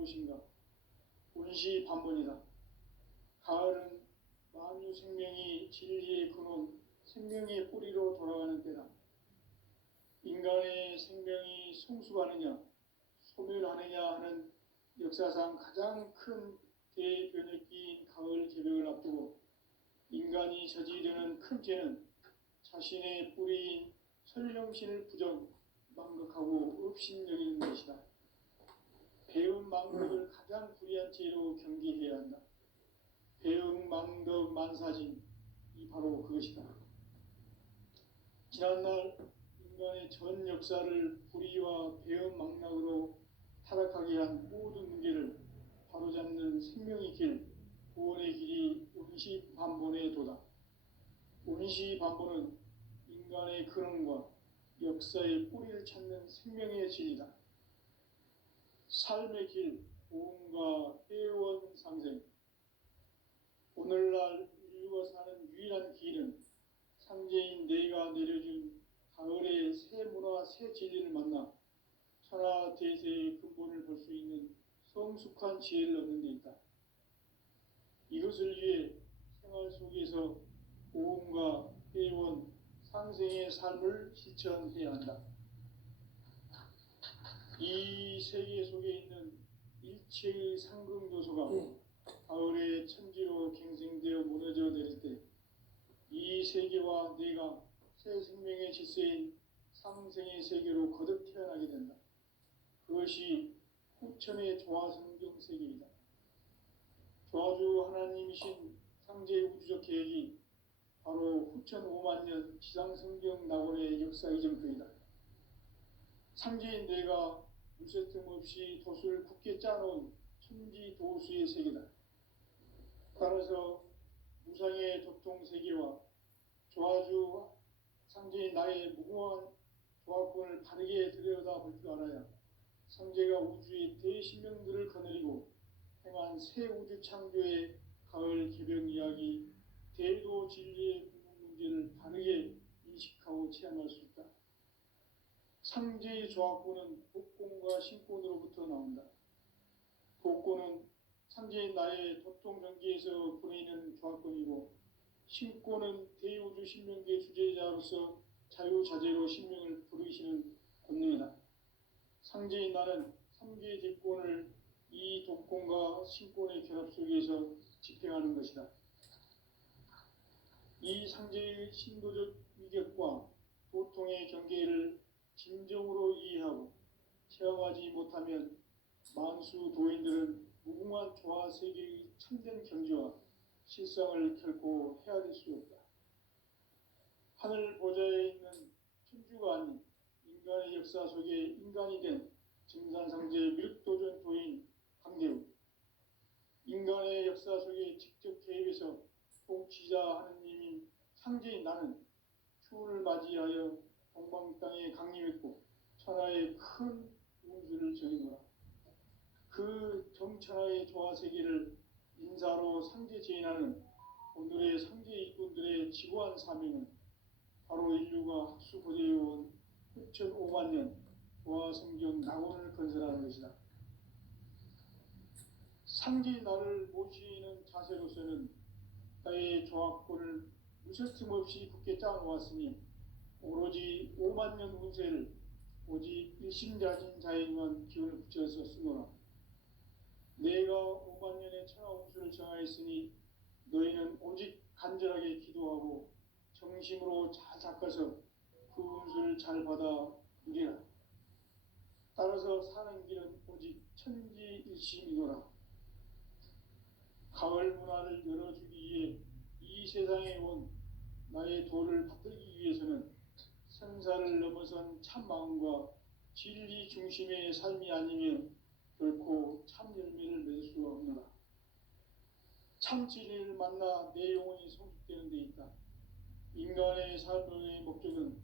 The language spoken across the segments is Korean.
무엇인가? 운시반본이다. 가을은 만유 생명이 진리의 근원, 생명의 뿌리로 돌아가는 때다. 인간의 생명이 성숙하느냐, 소멸하느냐 하는 역사상 가장 큰 대변혁기인 가을 개벽을 앞두고 인간이 저지르는 큰 죄는 자신의 뿌리인 설령신을 망각하고 업신여기는 것이다. 배움 망덕을 가장 불의한 죄로 경계해야 한다. 배움 망덕 만사진, 이 바로 그것이다. 지난날 인간의 전 역사를 불의와 배움 망락으로 타락하게 한 모든 문제를 바로잡는 생명의 길, 구원의 길이 운시반본의 도다. 운시반본은 인간의 근원과 역사의 뿌리를 찾는 생명의 진리다. 삶의 길, 보험과 회원 상생. 오늘날 인류가 사는 유일한 길은 상제인 내가 내려준 가을의 새 문화, 새 진리를 만나 천하 대세의 근본을 볼 수 있는 성숙한 지혜를 얻는 데 있다. 이것을 위해 생활 속에서 보험과 회원, 상생의 삶을 실천해야 한다. 이 세계 속에 있는 일체의 상금 요소가 가을의 천지로 갱생되어 무너져 내릴 때 이 세계와 내가 새 생명의 질서인 상생의 세계로 거듭 태어나게 된다. 그것이 후천의 조화성경 세계이다. 조화주 하나님이신 상제의 우주적 계획이 바로 후천 5만년 지상성경 낙원의 역사 이정표이다. 상제인 내가 물새틈 없이 돛을 굳게 짜놓은 천지도수의 세계다. 따라서 무상의 도통세계와 조화주 상제인 나의 무궁한 조화권을 바르게 들여다볼 줄 알아야 상제가 우주의 대신명들을 거느리고 행한 새 우주 창조의 가을 개벽 이야기, 대도 진리의 궁극 문제를 바르게 인식하고 체험할 수 있다. 상제의 조화권은 복권과 신권으로부터 나온다. 복권은 상제인 나의 도통전기에서 보내는 조화권이고, 신권은 대우주 신명계 주제자로서 자유자재로 신명을 부르시는 권능이다. 상제인 나는 3개의 대권을 이 도권과 신권의 결합 속에서 집행하는 것이다. 이 상제의 신도적 위격과 도통의 경계를 진정으로 이해하고 체험하지 못하면 만수 도인들은 무궁한 조화세계의 참된 경지와 실상을 결코 헤아릴 수 없다. 하늘 보좌에 있는 천주가 아닌 인간의 역사 속에 인간이 된 증산상제 밀도전 도인 강대우, 인간의 역사 속에 직접 개입해서 통치자 하느님인 상제인 나는 추운을 맞이하여 동방 땅에 강림했고 천하의 큰 운수를 정해노라. 그 정천하의 조화세계를 인사로 상제 제인하는 오늘의 상제 일꾼들의 지고한 사명은 바로 인류가 학수고대해온 후천 5만년 조화성경 낙원을 건설하는 것이다. 상제인 나를 모시는 자세로서는 나의 조화권을 무설틈 없이 굳게 짜놓았으니 오로지 5만년 운세를 오직 일심자진 자에게만 기운을 붙여서 쓰노라. 내가 5만년의 천하 운수를 정하였으니 너희는 오직 간절하게 기도하고 정심으로 잘 닦아서 그 운수를 잘 받아 누리라. 따라서 사는 길은 오직 천지일심이노라. 가을 문화를 열어주기 위해 이 세상에 온 나의 도를 받들기 위해서는 생사를 넘어선 참마음과 진리 중심의 삶이 아니면 결코 참 열매를 맺을 수가 없노라. 참 진리를 만나 내 영혼이 성숙되는 데 있다. 인간의 삶의 목적은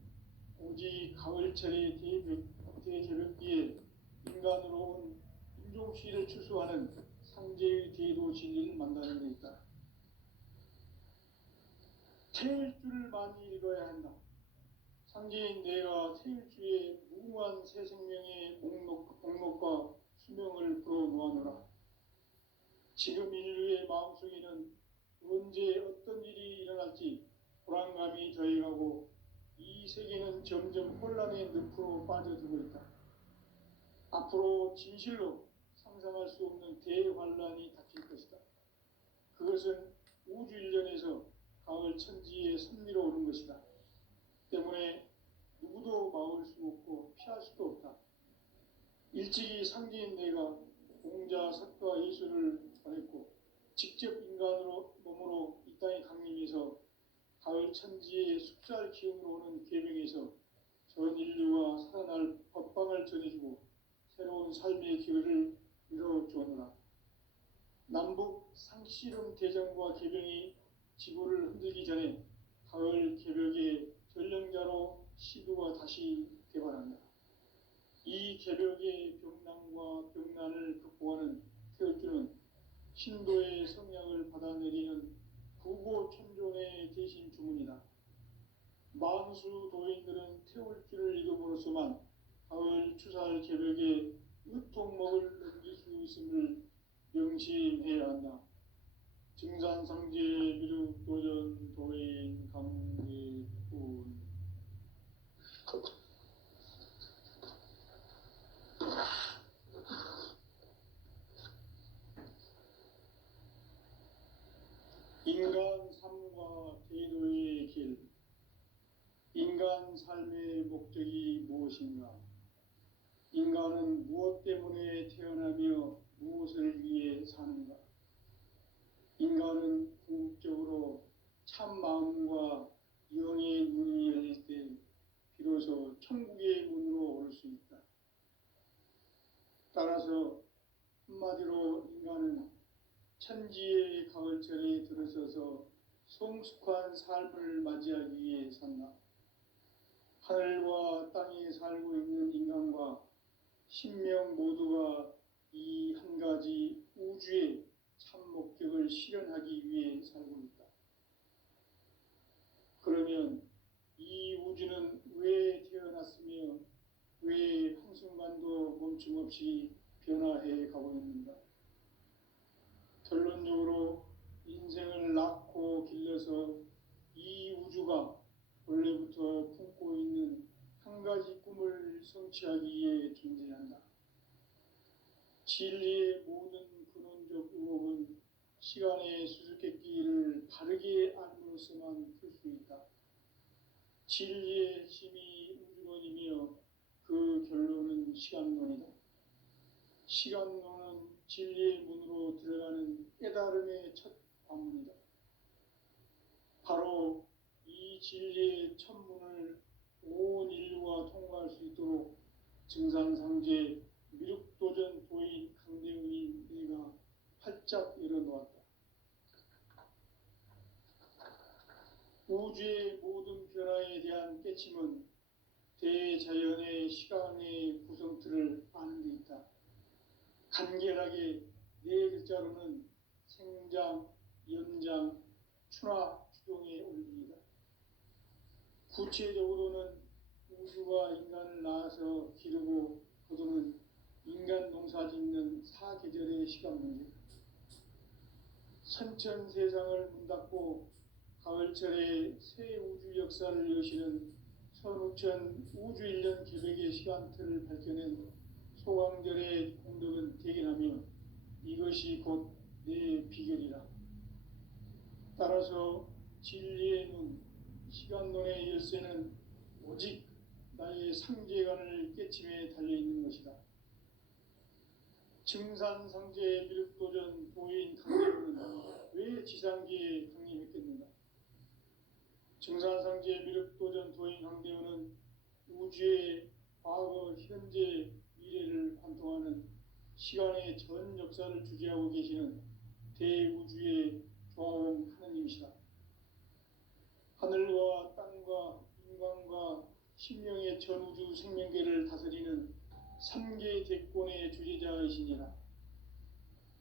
오직 가을철의 대개벽기에 인간으로 온 인종시를 추수하는 상제의 대도 진리를 만나는 데 있다. 태일주를 많이 읽어야 한다. 상제인 내가 태일주의 무궁한 새 생명의 목록과 수명을 풀어 놓아노라. 지금 인류의 마음속에는 언제 어떤 일이 일어날지 불안감이 더해가고 이 세계는 점점 혼란의 늪으로 빠져들고 있다. 앞으로 진실로 상상할 수 없는 대환란이 닥칠 것이다. 그것은 우주 일련에서 가을 천지의 섭리로 오는 것이다. 때문에 누구도 막을 수 없고 피할 수도 없다. 일찍이 상제인 내가 공자, 석가, 예수를 보냈고 직접 인간으로 몸으로 이 땅에 강림해서 가을 천지의 숲살 기운으로 오는 계명에서 전 인류와 살아날 법방을 전해주고 새로운 삶의 기회를 이뤄주었노라. 남북 상씨름 대전과 계병이 지구를 흔들기 전에 가을 개벽의 전령자로 시도가 다시 개발한다. 이 개벽의 병난과 병난을 극복하는 태울주는 신도의 성약을 받아내리는 부고천존의 대신 주문이다. 만수 도인들은 태울주를 읽음으로써만 가을 추살 개벽의 으통목을 넘길 수 있음을 명심해야 한다. 증산상제 미륵 도전 도인 강대군. 인간 삶과 대도의 길. 인간 삶의 목적이 무엇인가? 인간은 무엇 때문에 태어나며 무엇을 위해 사는가? 인간은 궁극적으로 참 마음과 영의 눈이 열릴 때 비로소 천국의 문으로 오를 수 있다. 따라서 한마디로 인간은 천지의 가을철에 들어서서 성숙한 삶을 맞이하기 위해 산다. 하늘과 땅에 살고 있는 인간과 신명 모두가 이 한 가지 우주의 참 목적을 실현하기 위해 살고 있다. 그러면 이 우주는 왜 태어났으며 왜 한순간도 멈춤없이 변화해 가고 있는가? 결론적으로 인생을 낳고 길러서 이 우주가 원래부터 품고 있는 한 가지 꿈을 성취하기 위해 존재한다. 진리의 모든 근원적 의혹은 시간의 수수께끼를 바르게 알므로써만 풀 수 있다. 진리의 핵심이 우주론이며 그 결론은 시간론이다. 시간론은 진리의 문으로 들어가는 깨달음의 첫 관문이다. 바로 이 진리의 첫 문을 온 인류가 통과할 수 있도록 증산상제 미륵도전 도인 강대훈이 내가 활짝 열어놓았다. 우주의 모든 변화에 대한 깨침은 대자연의 시간의 구성틀을 아는 데 있다. 간결하게 네 글자로는 생장, 연장, 추나 추동의 원리이다. 구체적으로는 우주가 인간을 낳아서 기르고 거두는 인간 농사 짓는 사계절의 시간 문제. 선천 세상을 문닫고 가을철에 새 우주 역사를 여시는 선우천 우주 1년 계획의 시간틀을 밝혀낸 소강절의 공덕은 대견하며 이것이 곧 내 비결이라. 따라서 진리의 눈, 시간론의 열쇠는 오직 나의 상제관을 깨침에 달려있는 것이다. 증산상제 미륵도전 도인 강림은 왜 지상계에 강림했겠는가? 증산상제 미륵도전 도인 강대원은 우주의 과거, 현재, 미래를 관통하는 시간의 전 역사를 주재하고 계시는 대우주의 조화원 하느님이시다. 하늘과 땅과 인간과 신명의 전우주 생명계를 다스리는 3개 대권의 주재자이시니라.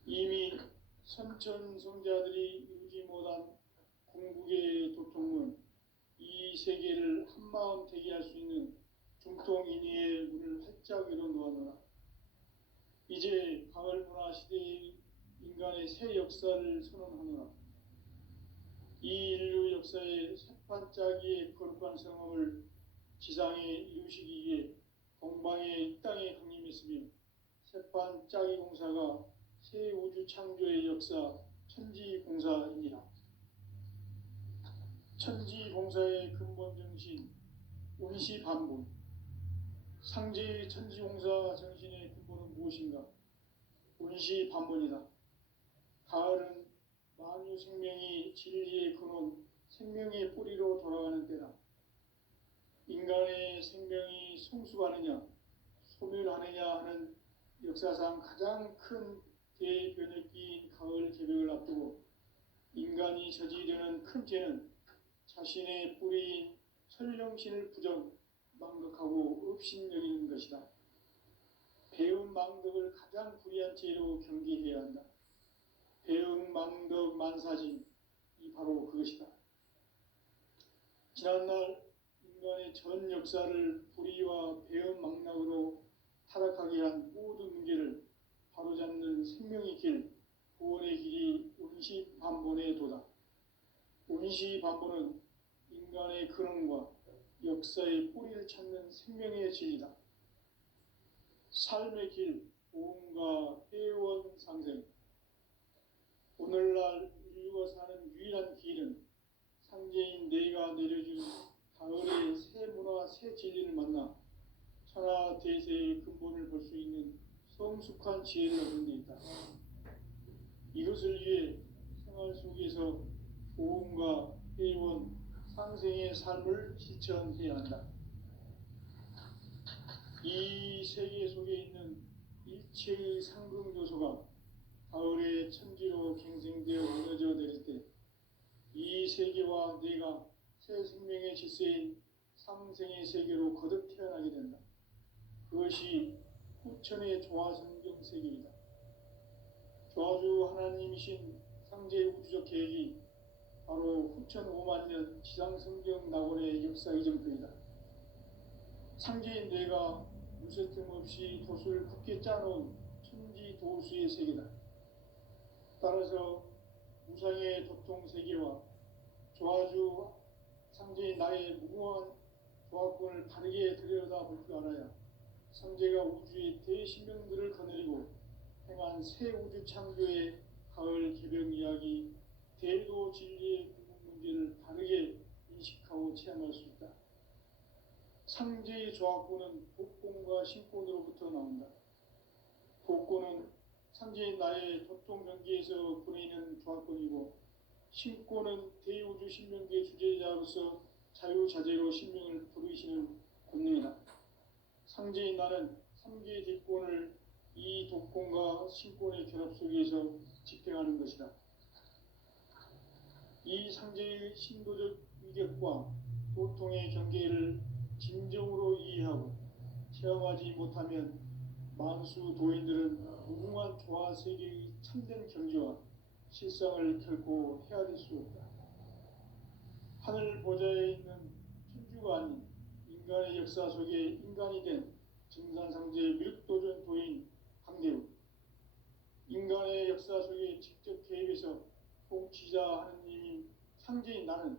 이미 선천성자들이 이루지 못한 궁극의 도통문, 이 세계를 한마음 되게 할 수 있는 중통인의의 문을 활짝 열어놓았노라. 이제 가을 문화 시대의 인간의 새 역사를 선언하노라. 이 인류 역사의 새반짝이의 거룩한 성함을 지상에 이루시기 위해 동방의 이 땅에 강림했으며 새반짝이 공사가 새 우주 창조의 역사 천지공사이니라. 천지공사의 근본 정신 운시반본. 상제의 천지공사 정신의 근본은 무엇인가? 운시반본이다. 가을은 만유 생명이 진리의 근원, 생명의 뿌리로 돌아가는 때다. 인간의 생명이 성숙하느냐, 소멸하느냐 하는 역사상 가장 큰 대변혁기인 가을 개벽을 앞두고 인간이 저지르는 큰 죄는 자신의 뿌리인 설령신을 부정, 망덕하고 업신여기는 것이다. 배운 망덕을 가장 불의한 죄로 경계해야 한다. 배응, 망덕, 만사진, 이 바로 그것이다. 지난날 인간의 전 역사를 불의와 배응, 망락으로 타락하게 한 모든 문제를 바로잡는 생명의 길, 구원의 길이 운시반본의 도다. 운시반본은 인간의 근원과 역사의 뿌리를 찾는 생명의 진리다. 삶의 길, 보험과 회원 상생. 오늘날 인류가 사는 유일한 길은 상제인 내가 내려준 가을의 새 문화, 새 진리를 만나 천하 대세의 근본을 볼 수 있는 성숙한 지혜를 얻는 데 있다. 이것을 위해 생활 속에서 보험과 회원, 상생의 삶을 실천해야 한다. 이 세계 속에 있는 일체의 상금 요소가 가을의 천지로 갱생되어 무너져 내릴 때 이 세계와 내가 새 생명의 질서인 상생의 세계로 거듭 태어나게 된다. 그것이 후천의 조화성경 세계이다. 조화주 하나님이신 상제의 우주적 계획이 바로 후천 5만 년 지상성경 낙원의 역사 이정표이다. 상제인 뇌가 무쇠틈 없이 도수를 굳게 짜놓은 천지 도수의 세계다. 따라서 무상의 도통 세계와 조화주 상제인 나의 무궁한 조화권을 바르게 들여다볼 줄 알아야 상제가 우주의 대신명들을 거느리고 행한 새 우주 창조의 가을 개벽 이야기, 대도 진리의 궁극 문제를 바르게 인식하고 체험할 수 있다. 상제의 조화권은 복권과 신권으로부터 나온다. 복권은 상제인 나의 도통 경계에서 보내는 조화권이고, 신권은 대우주 신명계의 주제자로서 자유자재로 신명을 부르시는 권능이다. 상제인 나는 3개의 대권을 이 독권과 신권의 결합 속에서 집행하는 것이다. 이 상제의 신도적 위격과 도통의 경계를 진정으로 이해하고 체험하지 못하면 만수 도인들은 무궁한 조화 세계의 참된 경지와 실상을 결코 헤아릴 수 없다. 하늘 보좌에 있는 천주가 아닌 인간의 역사 속에 인간이 된 증산상제 밀도전 도인 강대우, 인간의 역사 속에 직접 개입해서 통치자 하느님인 상제인 나는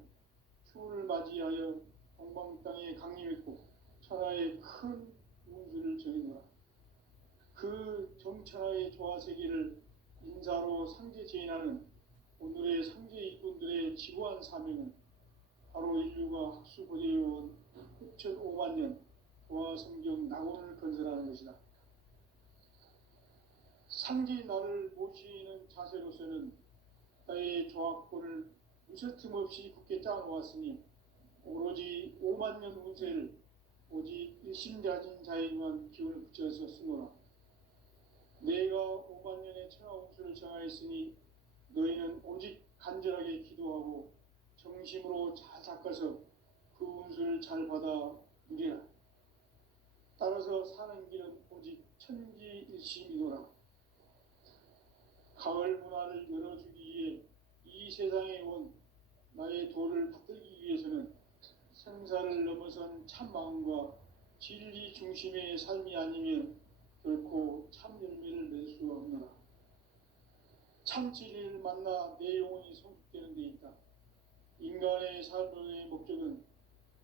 추운을 맞이하여 동방 땅에 강림했고 천하의 큰 운수를 정해놓아 그 정천하의 조화세계를 인사로 상제 제인하는 오늘의 상제 일꾼들의 지고한 사명은 바로 인류가 학수고대해온 6,5만 년 조화성경 낙원을 건설하는 것이다. 상제인 나를 모시는 자세로서는 나의 조화권을 무쇠틈 없이 굳게 짜놓았으니 오로지 5만 년 운세를 오직 일심자진 자에게만 기운을 붙여서 쓰노라. 내가 5만 년의 천하 운수를 정하였으니 너희는 오직 간절하게 기도하고 정심으로 잘 닦아서 그 운수를 잘 받아 누리라. 따라서 사는 길은 오직 천지일심이노라. 가을 문화를 열어주기 위해 이 세상에 온 나의 도를 받들기 위해서는 생사를 넘어선 참마음과 진리 중심의 삶이 아니면 결코 참 열매를 맺을 수가 없노라. 참 진리를 만나 내 영혼이 성숙되는 데 있다. 인간의 삶의 목적은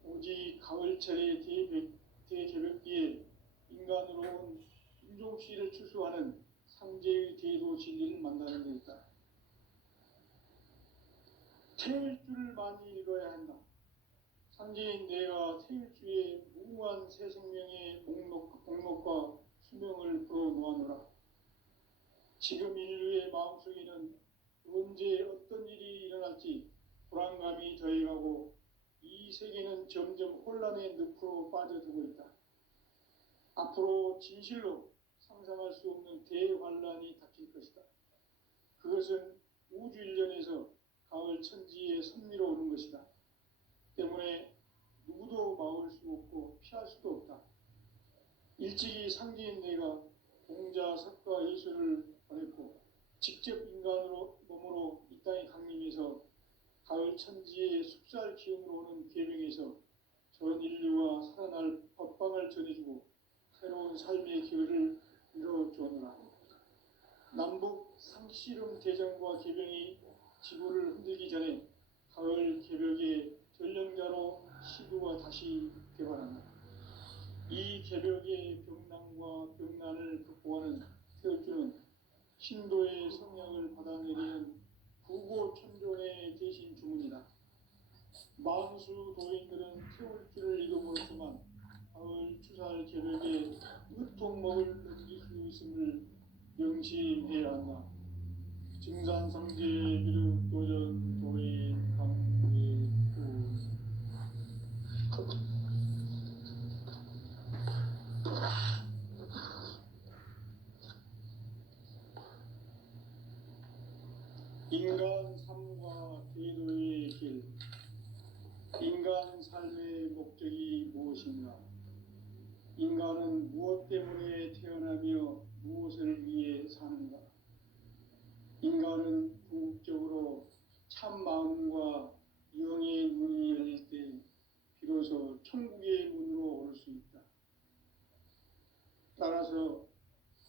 오직 가을철의 대개벽기에 인간으로 온 인종씨를 추수하는 상제의 대도 진리를 만나는 데 있다. 태일주를 많이 읽어야 한다. 상제인 내가 태일주의 무궁한 새 생명의 목록과 수명을 풀어놓아노라. 지금 인류의 마음속에는 언제 어떤 일이 일어날지 불안감이 더해가고 이 세계는 점점 혼란의 늪으로 빠져들고 있다. 앞으로 진실로 상상할 수 없는 대환란이 닥칠 것이다. 그것은 우주 일련에서 가을 천지의 섭리로 오는 것이다. 때문에 누구도 막을 수 없고 피할 수도 없다. 일찍이 상제인 내가 공자, 석가, 예수를 보냈고 직접 인간으로 몸으로 이 땅에 강림해서 가을 천지의 숲살 기운으로 오는 계명에서 전 인류와 살아날 법방을 전해주고 새로운 삶의 기회를 이뤄주었노라. 남북 상씨름 대전과 계병이 지구를 흔들기 전에 가을 개벽의 전령자로 시도가 다시 개발한다. 이 개벽의 병난과 병난을 극복하는 태울주는 신도의 성령을 받아내리는 부고천존의 대신 주문이다. 만수 도인들은 태울주를 이름으로서만 가을 추살 개벽에 으통먹을 넘길 수 있음을 명심해야 한다. 증산상제 비륵 도전 도인 강외구 인간 삶과 대도의 길. 인간 삶의 목적이 무엇인가? 인간은 무엇 때문에 태어나며 무엇을 위해 사는가? 인간은 궁극적으로 참 마음과 영의 문이 열릴 때 비로소 천국의 문으로 올 수 있다. 따라서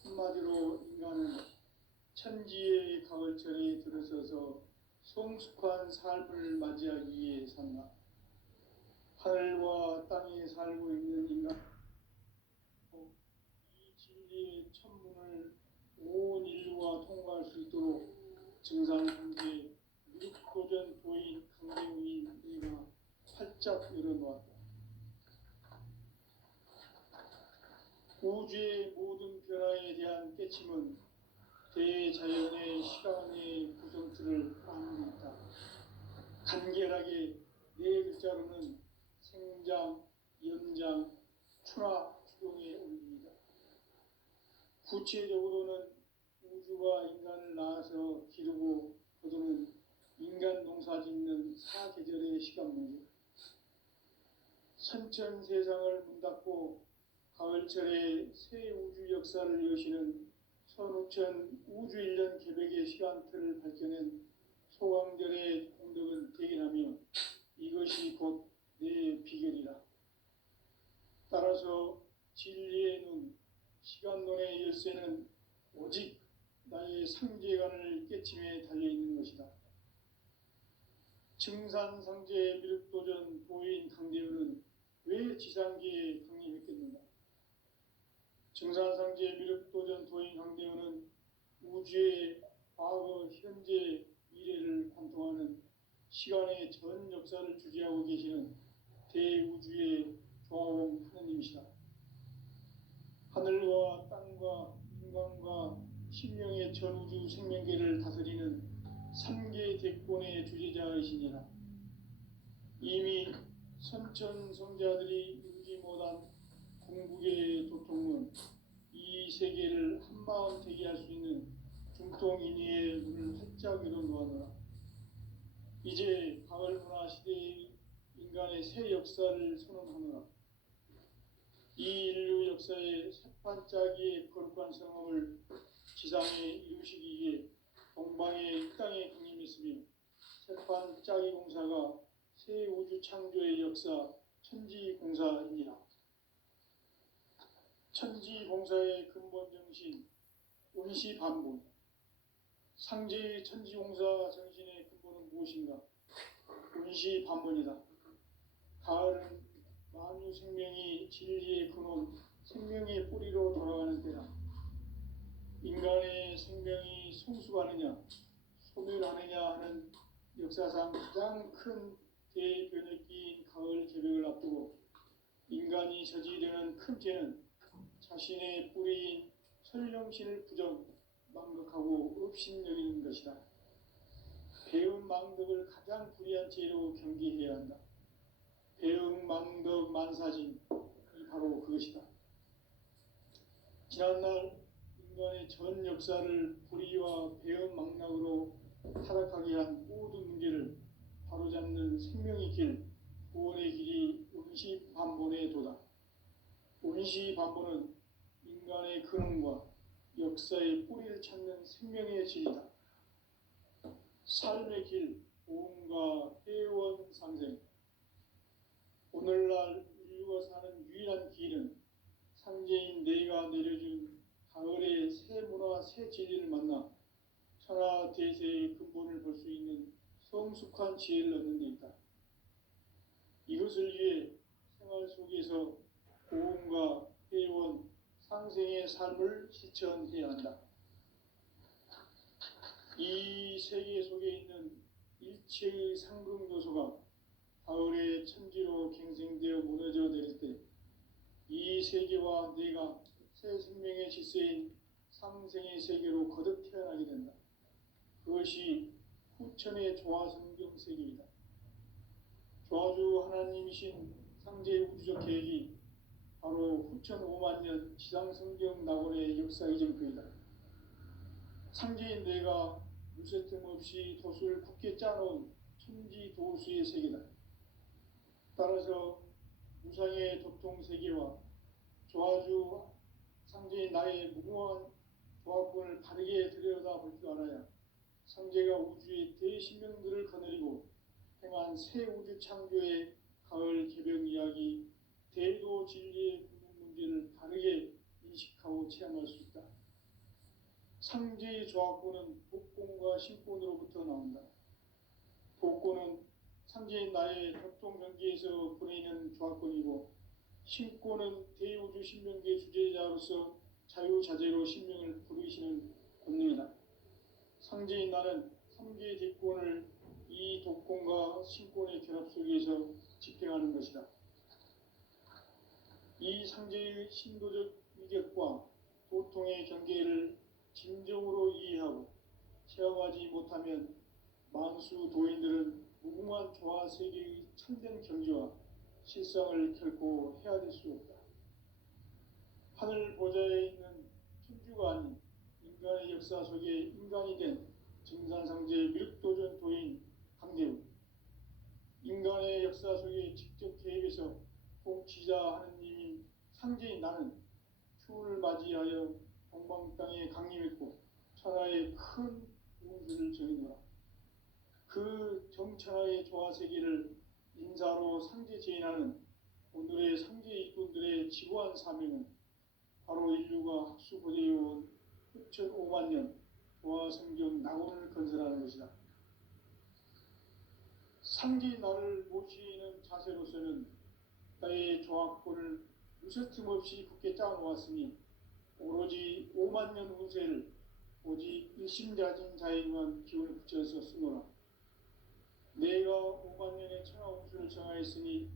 한마디로 인간은 천지의 가을철에 들어서서 성숙한 삶을 맞이하기 위해 산다. 하늘과 땅에 살고 있는 인간, 이 진리의 천문을 온 인류가 통과할 수 있도록 증산상제 미륵도전 도인 강대우인 이가 활짝 열어놓았다. 우주의 모든 변화에 대한 깨침은 대자연의 시간의 구성틀을 안고 있다. 간결하게 네 글자로는 생장, 연장, 추나 추동에 올립니다. 구체적으로는 우주가 인간을 낳아서 기르고 거두는 인간 농사 짓는 사계절의 시간 문제, 선천 세상을 문 닫고 가을철에 새 우주 역사를 여시는 선우천 우주 일년 개벽의 시간틀을 밝혀낸 소강절의 공덕은 대견하며 이것이 곧 내 비결이라. 따라서 진리의 눈, 시간론의 열쇠는 오직 나의 상제관을 깨침에 달려있는 것이다. 증산상제 미륵도전 도인 강대우는 왜 지상계에 강림했겠는가? 증산상제 미륵도전 도인 강대우는 우주의 과거, 현재, 미래를 관통하는 시간의 전 역사를 주재하고 계시는 대우주의 조화원 하느님이시다. 하늘과 땅과 인간과 신령의 전우주 생명계를 다스리는 삼계 대권의 주재자이시니라. 이미 선천성자들이 이루지 못한 궁극의 도통은 이 세계를 한마음 되게 할 수 있는 중통인의의 문을 활짝 열어놓아노라. 이제 가을 문화 시대의 인간의 새 역사를 선언하노라. 이 인류 역사의 새판짜기의 거룩한 성업을 지상에 이루시기 위해 동방의 이 땅에 강림했으며 새판짜기 공사가 새 우주 창조의 역사 천지공사이니라. 천지공사의 근본 정신, 운시반본, 상제의 천지용사 정신의 근본은 무엇인가? 운시반문이다. 가을은 만유 생명이 진리의 근원, 생명의 뿌리로 돌아가는 때다. 인간의 생명이 성숙하느냐, 소멸하느냐 하는 역사상 가장 큰 대변혁기인 가을 개벽을 앞두고 인간이 저지르는 큰 죄는 자신의 뿌리인 설령신을 부정, 망각하고 업신여기는 것이다. 배은 망덕을 가장 불의한 죄로 경계해야 한다. 배은 망덕 만사진이 바로 그것이다. 지난날 인간의 전 역사를 불의와 배은 망락으로 타락하게 한 모든 문제를 바로잡는 생명의 길, 구원의 길이 운시반본의 도다. 운시반본은 인간의 근원과 역사의 뿌리를 찾는 생명의 진리다. 삶의 길, 보험과 회원 상생. 오늘날 인류가 사는 유일한 길은 상제인 내가 내려준 가을의 새 문화, 새 진리를 만나 천하 대세의 근본을 볼 수 있는 성숙한 지혜를 얻는 데 있다. 이것을 위해 생활 속에서 보험과 회원, 상생의 삶을 실천해야 한다. 이 세계 속에 있는 일체의 상금 요소가 가을의 천지로 갱생되어 무너져 내릴 때 이 세계와 내가 새 생명의 질서인 상생의 세계로 거듭 태어나게 된다. 그것이 후천의 조화성경 세계이다. 조화주 하나님이신 상제의 우주적 계획이 바로 후천 5만 년 지상성경 낙원의 역사 이정표이다. 상제인 내가 무쇠 틈 없이 도수를 굳게 짜놓은 천지 도수의 세계다. 따라서 무상의 도통세계와 조화주 상제인 나의 무궁한 조합권을 바르게 들여다볼 줄 알아야 상제가 우주의 대신명들을 거느리고 행한 새 우주 창조의 가을 개벽 이야기, 대도 진리의 궁극 문제를 바르게 인식하고 체험할 수 있다. 상제의 조합권은 복권과 신권으로부터 나온다. 복권은 상제인 나의 협동경계에서 보내는 조합권이고 신권은 대우주 신명계 주제자로서 자유자재로 신명을 부르시는 권능이다. 상제인 나는 3개의 대권을 이 독권과 신권의 결합 속에서 집행하는 것이다. 이 상제의 신도적 위격과 도통의 경계를 진정으로 이해하고 체험하지 못하면 만수 도인들은 무궁한 조화 세계의 참된 경지와 실상을 결코 헤아릴 수 없다. 하늘 보좌에 있는 천주가 아닌 인간의 역사 속에 인간이 된 증산상제 미륵도전 도인 강대우, 인간의 역사 속에 직접 개입해서 통치자 하느님인 상제인 나는 추운을 맞이하여 동방 땅에 강림했고 천하의 큰 운수를 정해놓아 그 정천하의 조화세계를 인사로 상제 제인하는 오늘의 상제 일꾼들의 지구한 사명은 바로 인류가 학수고대해온 후천 5만 년 조화성경 낙원을 건설하는 것이다. 상제인 나를 모시는 자세로서는 나의 조합권을 무쇠틈 없이 굳게 짜놓았으니 오로지 5만 년 운세를 오직 일심자진 자에게만 기운을 붙여서 쓰노라. 내가 5만 년의 천하 운수를 정하였으니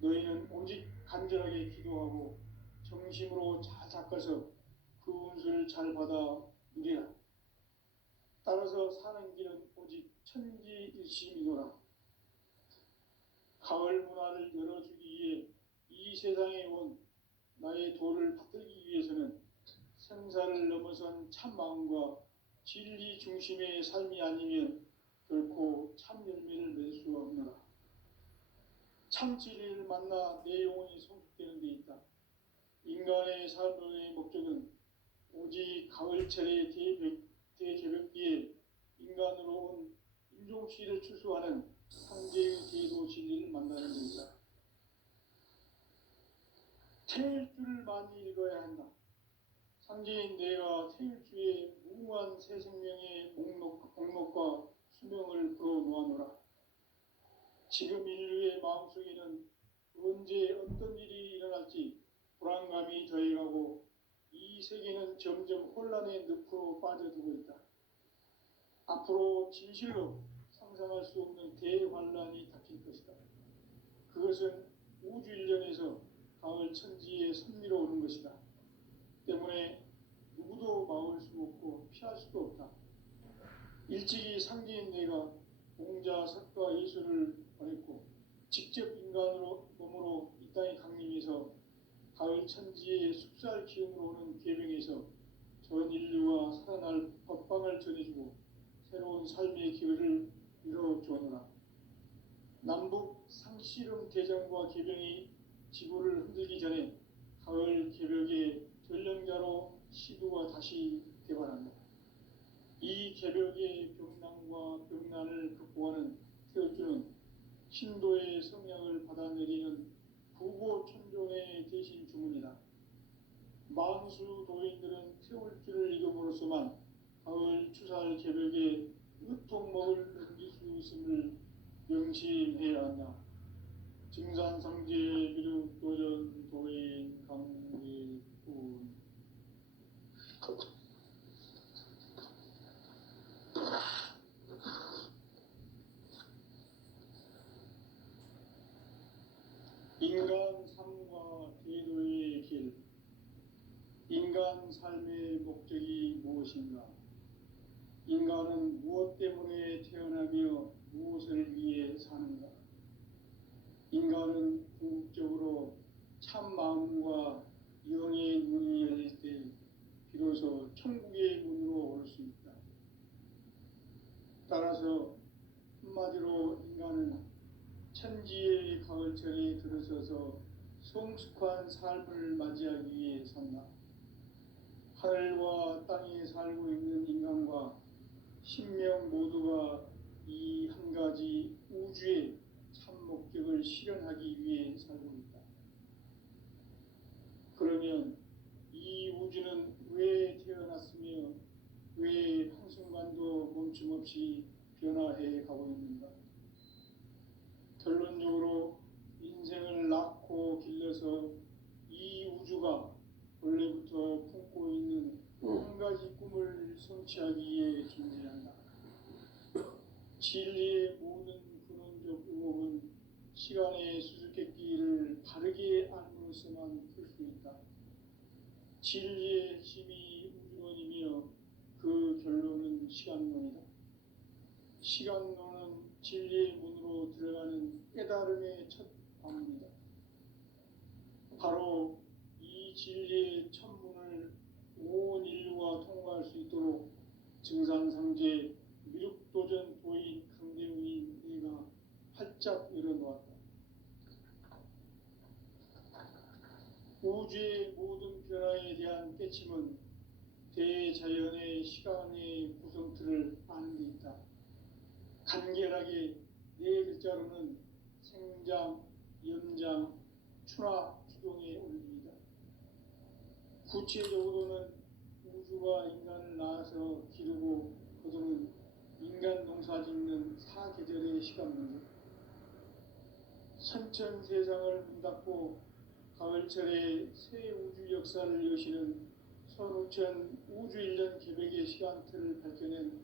너희는 오직 간절하게 기도하고 정심으로 잘 닦아서 그 운수를 잘 받아 누리라. 따라서 사는 길은 오직 천지일심이노라. 가을 문화를 열어주기 위해 이 세상에 온 나의 도를 받들기 위해서는 생사를 넘어선 참 마음과 진리 중심의 삶이 아니면 결코 참 열매를 맺을 수가 없노라. 참 진리를 만나 내 영혼이 성숙되는 데 있다. 인간의 삶의 목적은 오직 가을철의 대개벽기에 인간으로 온 인종시를 추수하는 상제의 대도 진리를 만나는 데 있다. 태일주를 많이 읽어야 한다. 상제인 내가 태일주의 무궁한 새 생명의 목록 지금 인류의 마음속에는 언제 어떤 일이 일어날지 불안감이 더해가고 이 세계는 점점 혼란의 늪으로 빠져들고 있다. 앞으로 진실로 상상할 수 없는 대환란이 닥칠 것이다. 그것은 우주 일련에서 가을 천지에 선미로 오는 것이다. 때문에 누구도 막을 수 없고 피할 수도 없다. 일찍이 상제인 내가 공자, 석가, 예수를 보냈고 직접 인간으로 몸으로 이 땅에 강림해서 가을 천지의 숲살 기운으로 오는 계명에서 전 인류와 살아날 법방을 전해주고 새로운 삶의 기회를 이뤄주었노라. 남북 상씨름 대전과 계병이 지구를 흔들기 전에 가을 개벽의 전령자로 시두가 다시 개발한다. 이 개벽의 병난과 병난을 극복하는 태어주는 신도의 성향을 받아내리는 부고천종의 대신 주문이다. 만수 도인들은 태울주를 이름으로서만 가을 추살 개벽의 으통목을 넘길 수 있음을 명심해야 한다. 증산상제 미륵 도전 도인 강리군 인간 삶과 대도의 길. 인간 삶의 목적이 무엇인가? 인간은 무엇 때문에 태어나며 무엇을 위해 사는가? 인간은 궁극적으로 참 마음과 영의 문이 열릴 때 비로소 천국의 문으로 올 수 있다. 따라서 한마디로 인간은 천지의 가을철에 들어서서 성숙한 삶을 맞이하기 위해 산다. 하늘과 땅에 살고 있는 인간과 신명 모두가 이 한 가지 우주의 참 목적을 실현하기 위해 살고 있다. 그러면 이 우주는 왜 태어났으며 왜 한순간도 멈춤없이 변화해 가고 있는가? 결론적으로 인생을 낳고 길러서 이 우주가 원래부터 품고 있는 한 가지 꿈을 성취하기 위해 존재한다. 진리의 모든 근원적 의혹은 시간의 수수께끼를 바르게 알므로서만 풀 수 있다. 진리의 핵심이 우주론이며 그 결론은 시간론이다. 시간론은 진리의 문으로 들어가는 깨달음의 첫 방문이다. 바로 이 진리의 첫 문을 온 인류가 통과할 수 있도록 증산상제 미륵도전 도인 강대우인 내가 활짝 열어놓았다. 우주의 모든 변화에 대한 깨침은 대자연의 시간의 구성틀을 아는 데 있다. 간결하게 네 글자로는 생장, 연장, 추나 추동의 원리이다. 구체적으로는 우주가 인간을 낳아서 기르고 거두는 인간 농사 짓는 사계절의 시간 문제. 선천 세상을 문 닫고 가을철에 새 우주 역사를 여시는 선우천 우주 1년 계획의 시간틀을 밝혀낸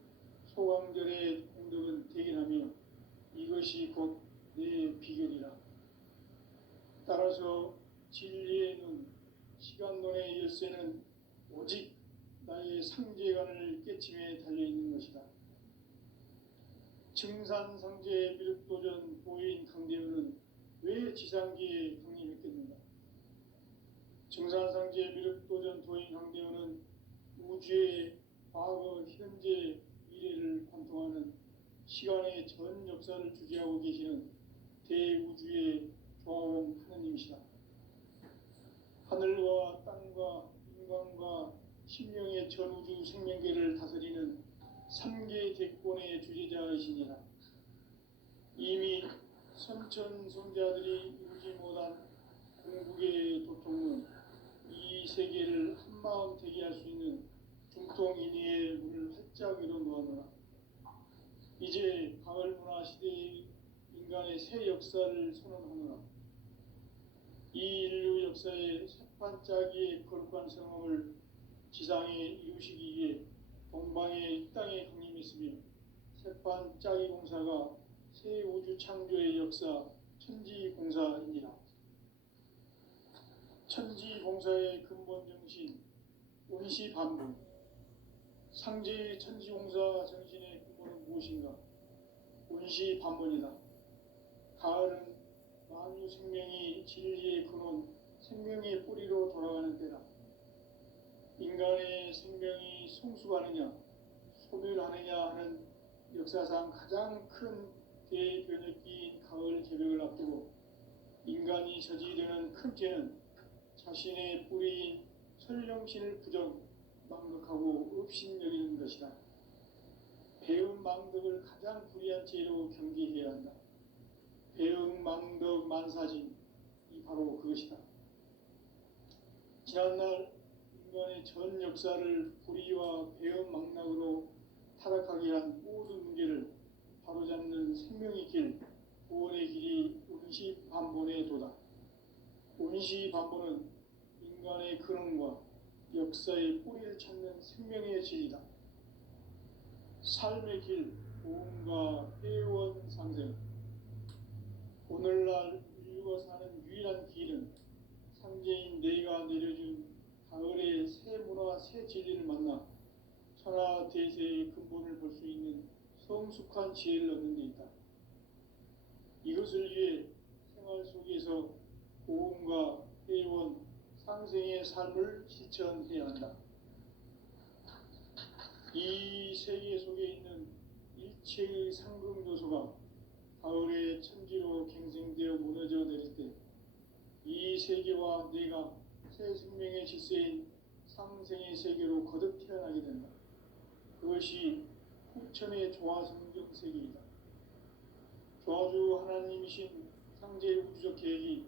소강절의 공덕은 대견하며 이것이 곧 내 비결이라. 따라서 진리의 눈, 시간론의 열쇠는 오직 나의 상제관을 깨침에 달려있는 것이다. 증산상제 미륵도전 보인 강대우는 왜 지상기에 강림했겠는가? 증산상제 미륵도전 도인 강대우는 우주의 과거, 현재, 미래를 관통하는 시간의 전 역사를 주재하고 계시는 대우주의 조화원 하느님이시다. 하늘과 땅과 인간과 신명의 전우주 생명계를 다스리는 3개 대권의 주재자이시니라. 이미 선천성자들이 이루지 못한 궁극의 도통은 이 세계를 한마음 되게 할 수 있는 중통인의의 문을 활짝 열어 놓아노라. 이제 가을 문화 시대의 인간 인간의 새 역사를 선언하노라. 이 인류 역사의 새반짝이의 거룩한 성함을 지상에 이루시기 위해 동방의 이 땅에 강림했으며 새반짝이 공사가 새 우주 창조의 역사 천지공사이니라. 천지공사의 근본 정신 운시반분. 상제의 천지공사 정신의 근본은 무엇인가? 운시반분이다. 가을은 만유 생명이 진리의 근원, 생명의 뿌리로 돌아가는 때다. 인간의 생명이 성숙하느냐, 소멸하느냐 하는 역사상 가장 큰 대변혁기인 가을 개벽을 앞두고 인간이 저지르는 큰 죄는 자신의 뿌리인 설령신을 부정망덕하고 업신여기는 것이다. 배은망덕을 가장 불의한 죄로 경계해야 한다. 배은망덕 만사진이 바로 그것이다. 지난날 인간의 전 역사를 불의와 배은망락으로 타락하게 한 모든 문제를 바로잡는 생명의 길, 구원의 길이 운시반본의 도다. 운시반본은 인간의 근원과 역사의 뿌리를 찾는 생명의 진리다. 삶의 길, 보험과 회원 상생. 오늘날 인류가 사는 유일한 길은 상제인 내가 내려준 가을의 새 문화, 새 진리를 만나 천하 대세의 근본을 볼 수 있는 성숙한 지혜를 얻는 데 있다. 이것을 위해 생활 속에서 보험과 회원, 상생의 삶을 실천해야 한다. 이 세계 속에 있는 일체의 상급 요소가 가을의 천지로 갱생되어 무너져 내릴 때 이 세계와 내가 새 생명의 질서인 상생의 세계로 거듭 태어나게 된다. 그것이 후천의 조화성경 세계이다. 조화주 하나님이신 상제의 우주적 계획이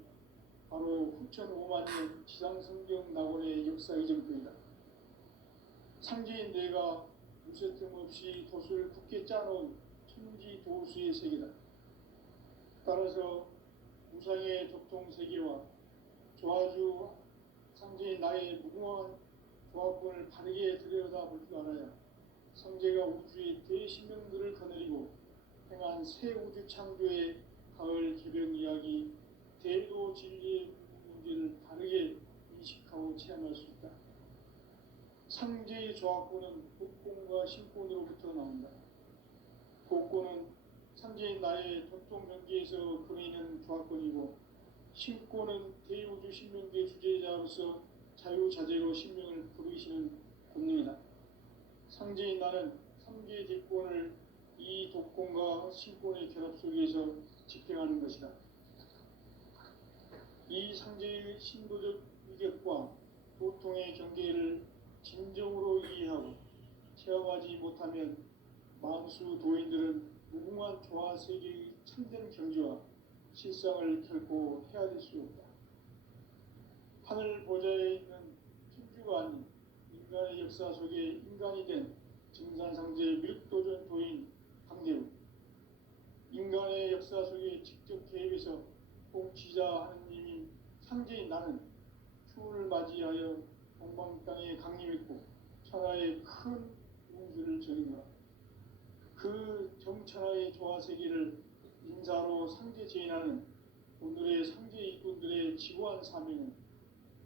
바로 후천 5만 년 지상성경 낙원의 역사 이전표이다. 상제인 내가 무쇠 틈 없이 돛을 굳게 짜놓은 천지 도수의 세계다. 따라서 무상의 적통 세계와 조화주 상제인 나의 무궁한 조합권을 바르게 들여다볼 줄 알아야 상제가 우주의 대신명들을 거느리고 행한 새 우주 창조의 가을 개벽 이야기, 대도 진리의 문제를 바르게 인식하고 체험할 수 있다. 상제의 조합권은 복권과 신권으로부터 나온다. 복권은 상제인 나의 도통 경계에서 그리는 조합권이고, 신권은 대우주 신명계 주제자로서 자유자재로 신명을 부르시는 권능이다. 상제인 나는 3개 대권을 이 독권과 신권의 결합 속에서 집행하는 것이다. 이 상제의 신도적 위격과 도통의 경계를 진정으로 이해하고 체험하지 못하면 만수 도인들은 무궁한 조화 세계의 참된 경지와 실상을 결코 헤아릴 수 없다. 하늘 보좌에 있는 천주가 아닌 인간의 역사 속에 인간이 된 증산상제 밀도전 도인 강대우, 인간의 역사 속에 직접 개입해서 통치자 하느님인 상제인 나는 추운을 맞이하여 동방 땅에 강림했고 천하의 큰 운수를 전이노라. 그 정천하의 조화세계를 인사로 상제 제인하는 오늘의 상제 일꾼들의 지고한 사명은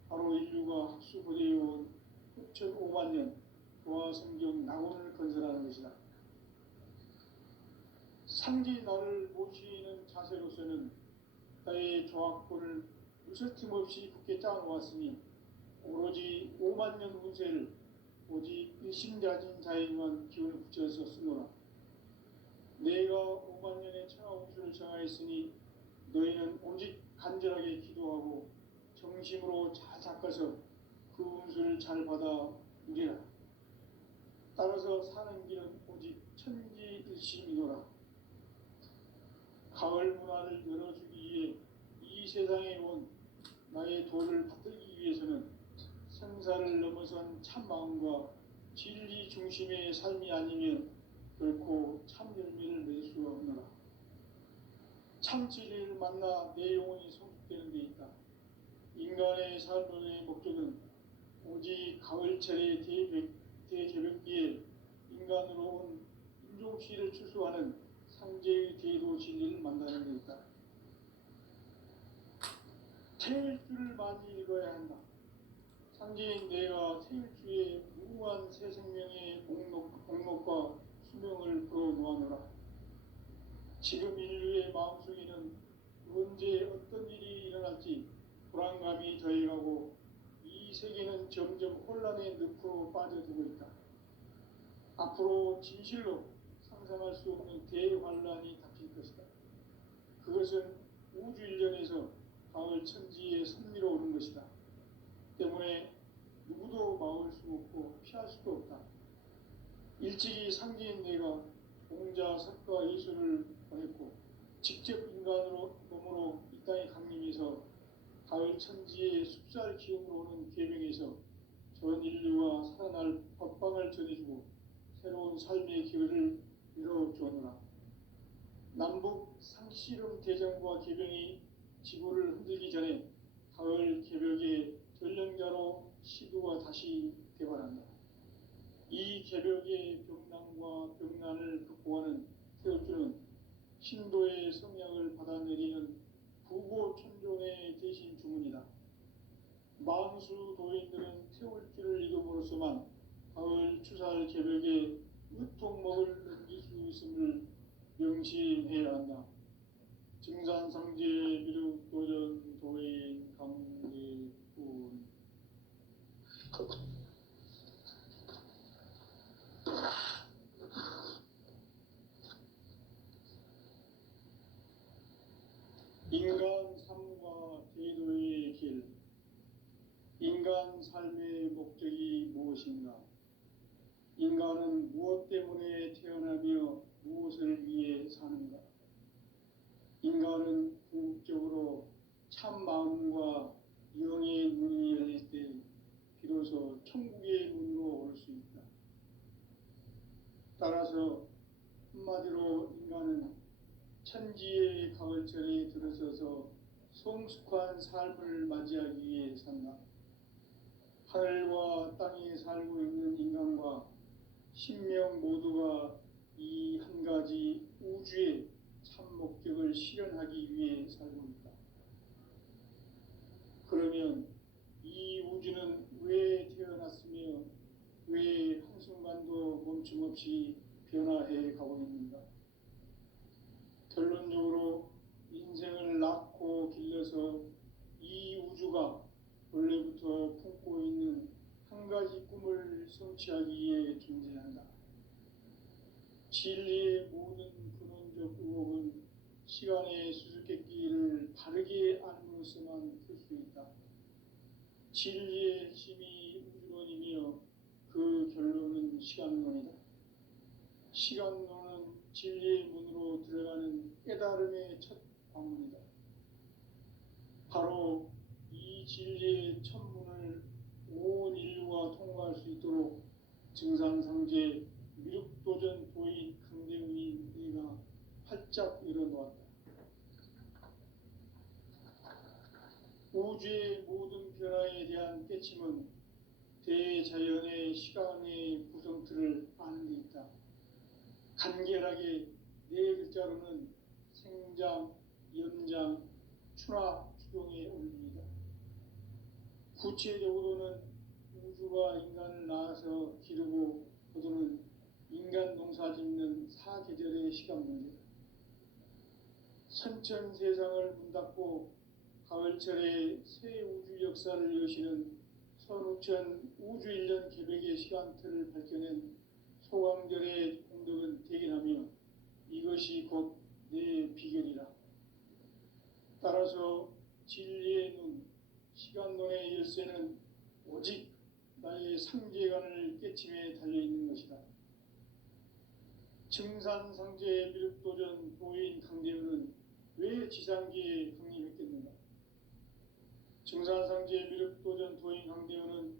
바로 인류가 학수고대해온 후천 5만 년 조화성경 낙원을 건설하는 것이다. 상제 나를 모시는 자세로서는 나의 조합권을 무쇠틈 없이 굳게 짜놓았으니 오로지 5만 년 운세를 오직 일심자진 자에게만 기운을 붙여서 쓰노라. 내가 5만 년의 천하 운수를 정하였으니 너희는 오직 간절하게 기도하고 정심으로 잘 닦아서 그 운수를 잘 받아 누리라. 따라서 사는 길은 오직 천지일심이노라. 가을 문화를 열어주기 위해 이 세상에 온 나의 도를 받들기 위해서는 생사를 넘어선 참마음과 진리 중심의 삶이 아니면 결코 참 열매를 맺을 수가 없노라. 참치리를 만나 내 영혼이 성숙되는 데 있다. 인간의 삶의 목적은 오직 가을철의 대개벽기에 인간으로 온 인종시를 추수하는 상제의 대도 진리를 만나는 데 있다. 태일주를 많이 읽어야 한다. 상제인 내가 태일주의 무한 새 생명의 목록과 수명을 풀어놓아노라. 지금 인류의 마음속에는 언제 어떤 일이 일어날지 불안감이 더해가고 이 세계는 점점 혼란의 늪으로 빠져들고 있다. 앞으로 진실로 상상할 수 없는 대환란이 닥칠 것이다. 그것은 우주 일련에서 가을 천지에 선미로 오는 것이다. 때문에 누구도 막을 수 없고 피할 수도 없다. 일찍이 상제인 내가 공자, 석가, 예수를 보냈고 직접 인간으로 몸으로 이 땅에 강림해서 가을 천지의 숲살 기운으로 오는 계명에서 전 인류와 살아날 법방을 전해주고 새로운 삶의 기회를 이뤄주었노라. 남북 상씨름 대전과 개병이 지구를 흔들기 전에 가을 개벽의 전령자로 시도가 다시 대발한다. 이 개벽의 병난과 병난을 극복하는 태울주는 신도의 성약을 받아내리는 부고천종의 대신 주문이다. 만수 도인들은 태울주를 이름으로서만 가을 추살 개벽에 으통먹을 넘길 수 있음을 명심해야 한다. 증산상제 미륵도전 도인 강대군. 인간 삶과 제도의 길. 인간 삶의 목적이 무엇인가? 인간은 무엇 때문에 태어나며 무엇을 위해 사는가? 인간은 궁극적으로 참 마음과 영의 눈이 열릴 때 비로소 천국의 문으로 올 수 있다. 따라서 한마디로 인간은 천지의 가을철에 들어서서 성숙한 삶을 맞이하기 위해 산다. 하늘과 땅에 살고 있는 인간과 신명 모두가 이 한 가지 우주의 참 목적을 실현하기 위해 살고 있다. 그러면 이 우주는 왜 태어났으며 왜 한순간도 멈춤없이 변화해 가고 있는가? 결론적으로 인생을 낳고 길러서 이 우주가 원래부터 품고 있는 한 가지 꿈을 성취하기 위해 존재한다. 진리의 모든 근원적 의혹은 시간의 수수께끼를 바르게 알므로서만 풀 수 있다. 진리의 핵심이 우주론이며 그 결론은 시간론이다. 시간론은 진리의 문으로 들어가는 깨달음의 첫 방문이다. 바로 이 진리의 첫 문을 온 인류가 통과할 수 있도록 증산상제 미륵도전 도인 강대훈이 내가 활짝 열어놓았다. 우주의 모든 변화에 대한 깨침은 대자연의 시간의 구성틀을 아는 데 있다. 간결하게 네 글자로는 생장, 연장, 추나 추동의 원리이다. 구체적으로는 우주가 인간을 낳아서 기르고 거두는 인간 농사 짓는 사계절의 시간 문제다. 선천 세상을 문닫고 가을철에 새 우주 역사를 여시는 선우천 우주 1년 계획의 시간틀을 밝혀낸 소강절의 공덕은 대견하며 이것이 곧 내 비결이라. 따라서 진리의 눈, 시간론의 열쇠는 오직 나의 상제관을 깨침에 달려있는 것이다. 증산상제 미륵도전 도인 강대훈은 왜 지상기에 강림했겠는가? 증산상제 미륵도전 도인 강대훈은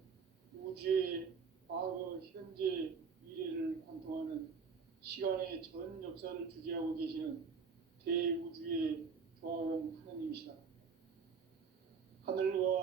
우주의 과거, 현재, 미래를 관통하는 시간의 전 역사를 주재하고 계시는